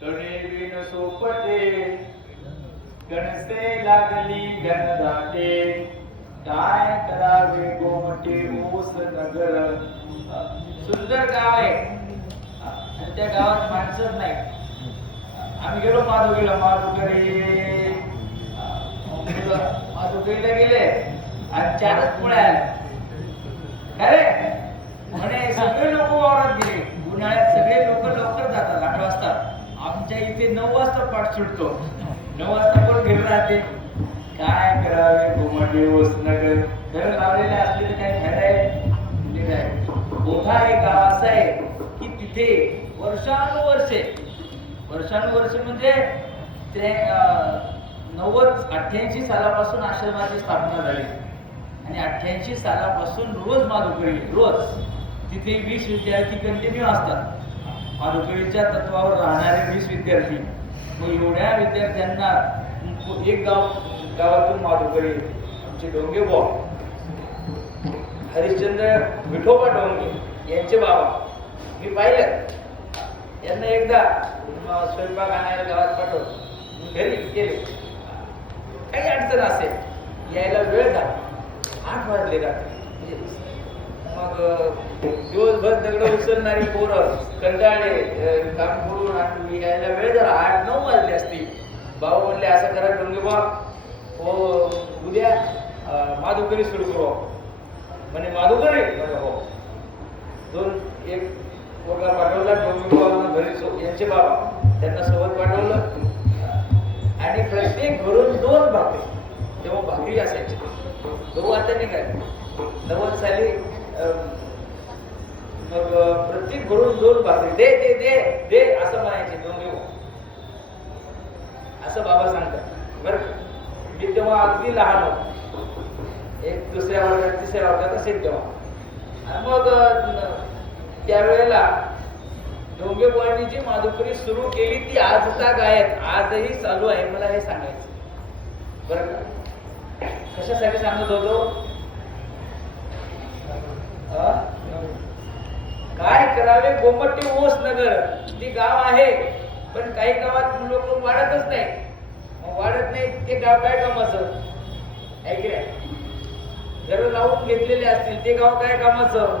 तणे विण सोपटे गणसे लागली गणदाटे काय करावे गोमटे ओस नगर. सुंदर गाव आहे आणि त्या गावात माणसंच नाही. आम्ही गेलो माधुरीला. माधुरीला गेले आणि 4च पोळ्या आल्या. अरे म्हणे सगळे लोक वावरात गेले. उन्हाळ्यात सगळे लोक लवकर जातात 8 वाजता. आमच्या इथे 9 वाजता पाठ सुटतो. 9 वाजता पण घरी राहते. काय करावे गोमटे ओस नगर. घर लावलेले असले तर काय फायदा आहे? ओघा हे गाव असं आहे की तिथे वर्षानुवर्षे म्हणजे ते 88 सालापासून आश्रमाची स्थापना झाली आणि 88 सालापासून रोज माधुकरी रोज तिथे 20 विद्यार्थी कंटिन्यू असतात. माधुकरीच्या तत्वावर राहणारे 20 विद्यार्थी. मग एवढ्या विद्यार्थ्यांना एक गावातून माधुकरी आमचे डोंगे बुवा हरिश्चंद्र विठोबा डोंगे यांचे बाबा मी पाहिलं. यांना एकदा स्वयंपाक आणायला गावात पाठवलं. घरी गेले. काही अडचण असेल यायला वेळ झाला. 8 वाजले रात्री. मग दिवसभर दगड उचलणारी पोरं कंटाळले काम करून आणि यायला वेळ झाला. 8-9 वाजले असतील. भाऊ म्हणले असं करा डोंगे बा हो उद्या माधुकरी सुरू करू. म्हणे माधुकरी हो. एक पोरगा पाठवला डोंगे बाबांना घरी. यांचे बाबा त्यांना सोबत पाठवलं आणि प्रत्येक घरून 2 भाकरी. तेव्हा भाकरी असायची. गहू आता नाही काय 90 साली. मग प्रत्येक घरून 2 भाकरी दे दे दे दे असं म्हणायचे डोंगे. असं बाबा सांगतात बरं. मी तेव्हा अगदी लहान होतो. एक 2ऱ्या वर्गात 3ऱ्या वर्गात असेल तेव्हा. मग त्यावेळेला डोंगे बुवांनी जी माधुकरी सुरू केली ती आजचा गायक आजही चालू आहे. मला हे सांगायचं बरं का. कशासाठी सांगत होतो? काय करावे गोमटे ओस नगर. ती गाव आहे पण काही गावात लोक वाढतच नाही. वाढत नाही ते गाव काय कामाचं ऐकल्या. घर लावून घेतलेले असतील ते गाव काय कामाचं.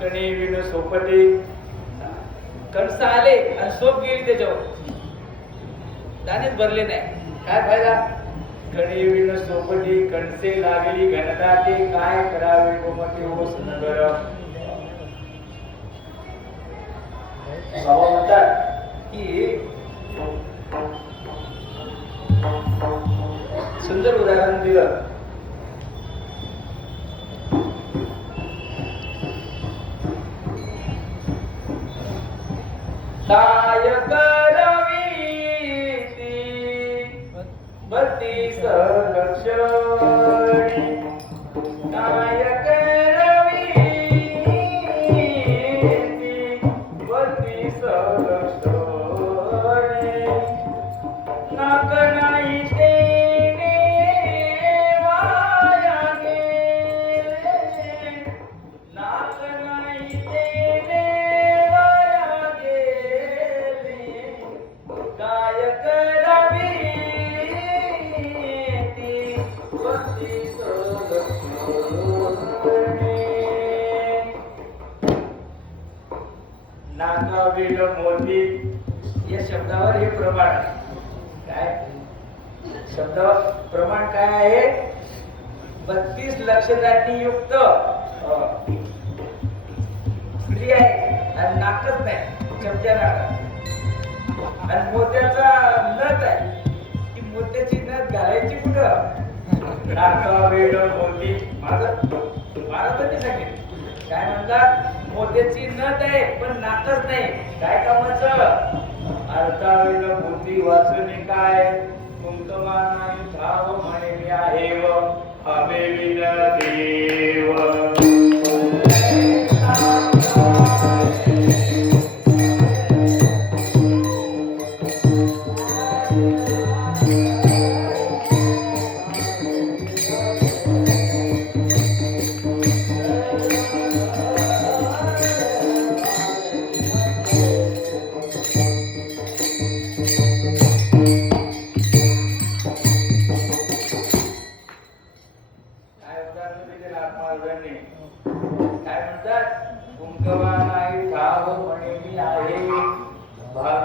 कणी विण सोपटे कणसं आले आणि सोप गेली त्याच्यावर. दाणेच भरले नाही. काय फायदा. कणी विण सोपटी कणसे लागली घनदाटे काय करावे गोमटे ओस नगर. बाबा म्हणतात की सुंदर उदाहरण दिलं. काय करवी 32 लक्षणी. काय करवी 32 लक्षणी. नाक नाही तेने वाया गेले. नाक नाही तेने वाया गेले. काय करावी 32 लक्षणी. नाकाविल मोती या शब्दावर हे प्रमाण आहे. काय शब्दावर प्रमाण काय आहे? 32 लक्षणांनी युक्त स्त्री आहे आणि नाकच नाही. चमच्या नाक आणि मोत्याचा नथ आहे. ती मोत्याची नथ घालायची कुठं? नाकाविल मोती. माझं पण सांगितलं काय म्हणतात. मोत्याची नथ आहे पण नाकच नाही. काय कामाचं? अर्थाविल मोती वाचणे काय कुंकमानाने ठाव म्हणे मी आहे व हवे विन देव.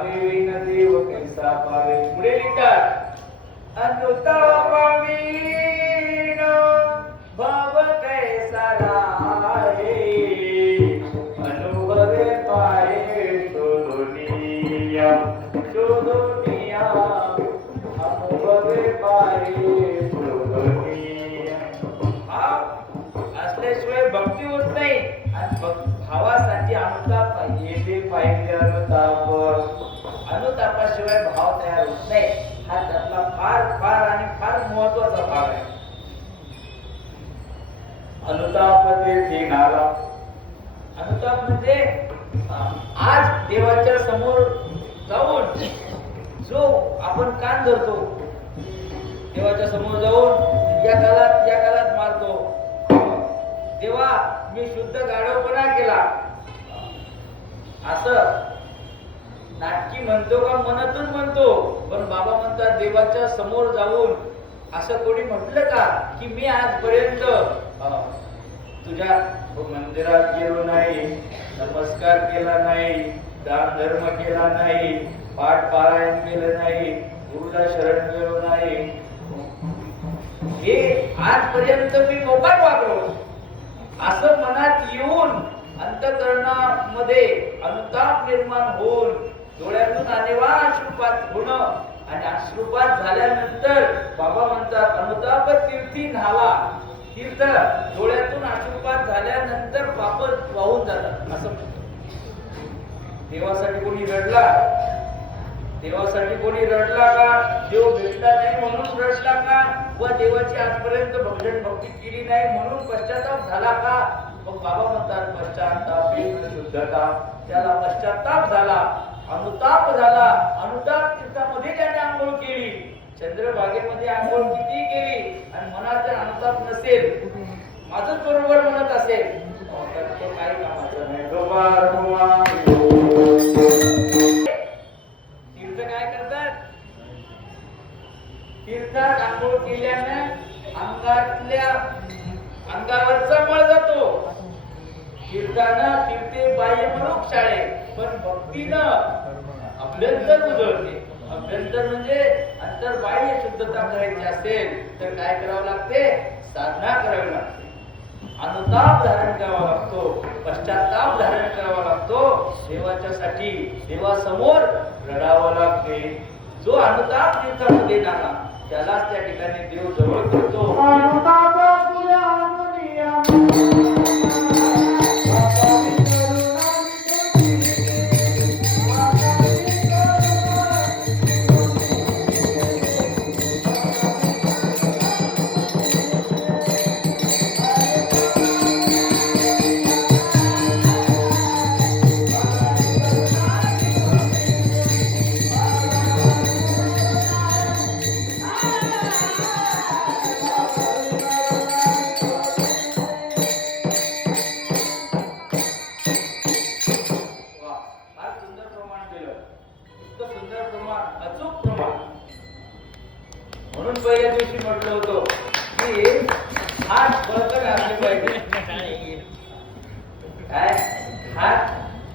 पावे विन देव कैसा पावे. पुढे लिहितात अनुतापावीन भाव कैसा राहे अनुभवे पाहे शोधुनिया शोधुनिया अनुभवे पाहे शोधुनिया. भाव असल्याशिवाय भक्ती होत नाही आणि भावासाठी अनुताप पाहिजे अनुताप. अनुतापाशिवाय भाव तयार होत नाही. हा त्यातला फार फार आणि फार महत्वाचा भाग आहे. अनुताप ते नाला. अनुताप म्हणजे आज देवाच्या समोर जाऊन जो आपण कान धरतो, देवाच्या समोर जाऊन या कालात मारतो, देवा मी शुद्ध गाढवपणा केला असं नाटकी म्हणतो का मनातून म्हणतो. पण बाबा म्हणतात देवाच्या समोर जाऊन असं कोणी म्हटलं का की मी आजपर्यंत तुझ्या मंदिरात गेलो नाही, नमस्कार केला नाही, दान धर्म केला नाही, पाठ पारायण केलं नाही, गुरुला शरण गेलो नाही, हे आजपर्यंत मी मोकाट वागलो असं मनात येऊन अंतःकरणामध्ये अनुताप निर्माण होऊन डोळ्यातून अनेवार अश्रुपात होणं आणि अश्रुपात झाल्यानंतर बाबा म्हणतात अनुताप तीर्थी न्हाला. तीर्थ डोळ्यातून अश्रुपात झाल्यानंतर पाप वाहून जातात असं म्हणतात. देवासाठी कोणी रडला, देवासाठी कोणी रडला का, देव भेटला नाही म्हणून रडला का, व देवाची आजपर्यंत भजन भक्ती केली नाही म्हणून पश्चाताप झाला का. मग बाबा म्हणतात पश्चाताप शुद्धता. त्याला पश्चाताप झाला, अनुताप झाला. अनुताप तीर्थामध्ये त्याने आंघोळ केली, चंद्रभागेमध्ये आंघोळ किती केली आणि मनाचा अनुताप नसेल, माझंच बरोबर म्हणत असेल तर तो काही कामाचं नाही. तीर्थ काय करतात, तीर्थात आंघोळ केल्याने अंगावरचा मळ जातो. तीर्थानं तीर्थे बाह्य मनुक शाळे, पण भक्तीनं अभ्यंतर उजळते. अभ्यंतर म्हणजे अंतर बाह्य शुद्धता करायची असेल तर काय करावं लागते, साधना करावी लागते, अनुताप धारण करावा लागतो, पश्चाताप धारण करावा लागतो, देवाच्या साठी देवासमोर रडावं लागते. जो अनुताप तीर्थामध्ये नाला त्यालाच त्या ठिकाणी देव जवळ करतो. म्हणून पहिल्या दिवशी म्हटलं होतं की हात बळकट असले पाहिजे. काय हात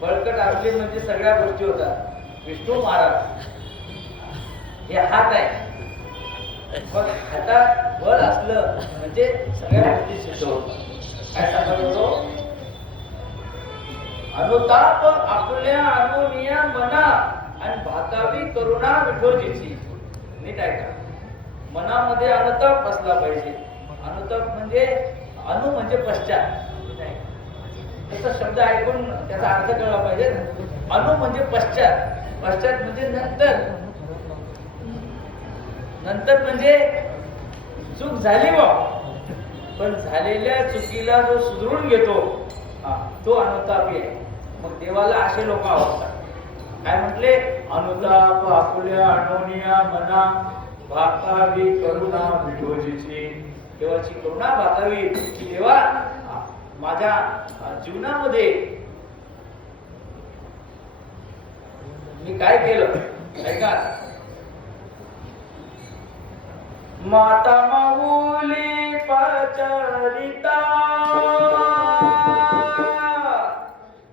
बळकट असले म्हणजे सगळ्या गोष्टी होतात. विष्णू महाराज हे हात आहे, मग हातात बळ असलं म्हणजे सगळ्या गोष्टी सिद्ध होतात. काय सांगत होतो, अनुताप आपल्या अनुनिया मना आणि भातावी करुणा विठोजीची. नीट ऐका, मनामध्ये अनुताप असला पाहिजे. अनुताप म्हणजे अनु म्हणजे पश्चात, त्याचा शब्द ऐकून त्याचा अर्थ कळला पाहिजे. अनु म्हणजे पश्चात, पश्चात म्हणजे नंतर, नंतर म्हणजे चूक झाली बा, पण झालेल्या चुकीला जो सुधरून घेतो तो अनुतापी आहे. मग देवाला असे लोक आवडतात. काय म्हटले, अनुताप आपुल्या अनोनिया मना भाकावी करुणा विठोजीची. देवाची करुणा भाकावी की देवा माझ्या जीवनामध्ये मी काय केलं. ऐका, माता माऊली पचरिता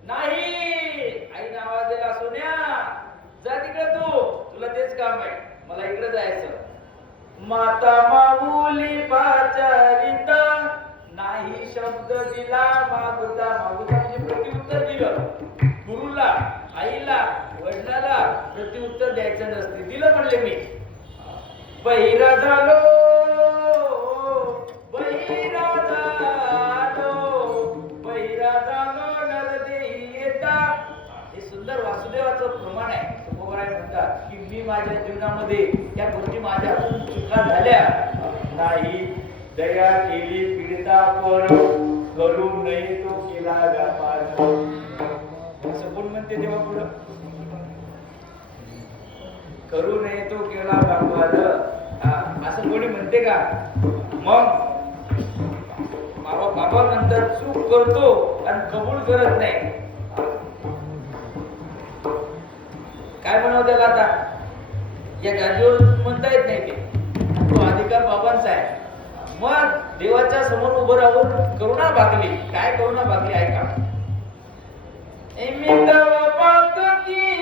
नाही, आईने आवाज दिला, सोन्या जा काम आहे, मला इकडे जायचं. माता माऊली पाचारिता नाही शब्द दिला मागुता. मागुता म्हणजे प्रत्युत्तर दिलं. गुरुला, आईला, वडिलाला प्रत्युत्तर द्यायचं नसते. दिलं म्हणले मी. बहिरा झालो, बहिरा झालो, बहिरा झालो नरदेही येता. हे सुंदर वासुदेवाचं प्रमाण आहे. तुकोबाराय म्हणतात की मी माझ्या जीवनामध्ये या गोष्टी माझ्या हातून चुका झाल्या नाही. दया केली पीडिता पर करू नये तो केला व्यापार. असं कोण म्हणते तेव्हा पुढं? करू नये तो केला व्यापार असं कोणी म्हणते का? मग बाबा नंतर चूक करतो आणि कबूल करत नाही. काय म्हणावं त्याला आता? या गादीवर म्हणता येत नाही ते. तो अधिकार बाबांचा आहे. मग देवाच्या समोर उभं राहून करुणा भागली. काय करुणा भागली ऐका. मी तव पातकी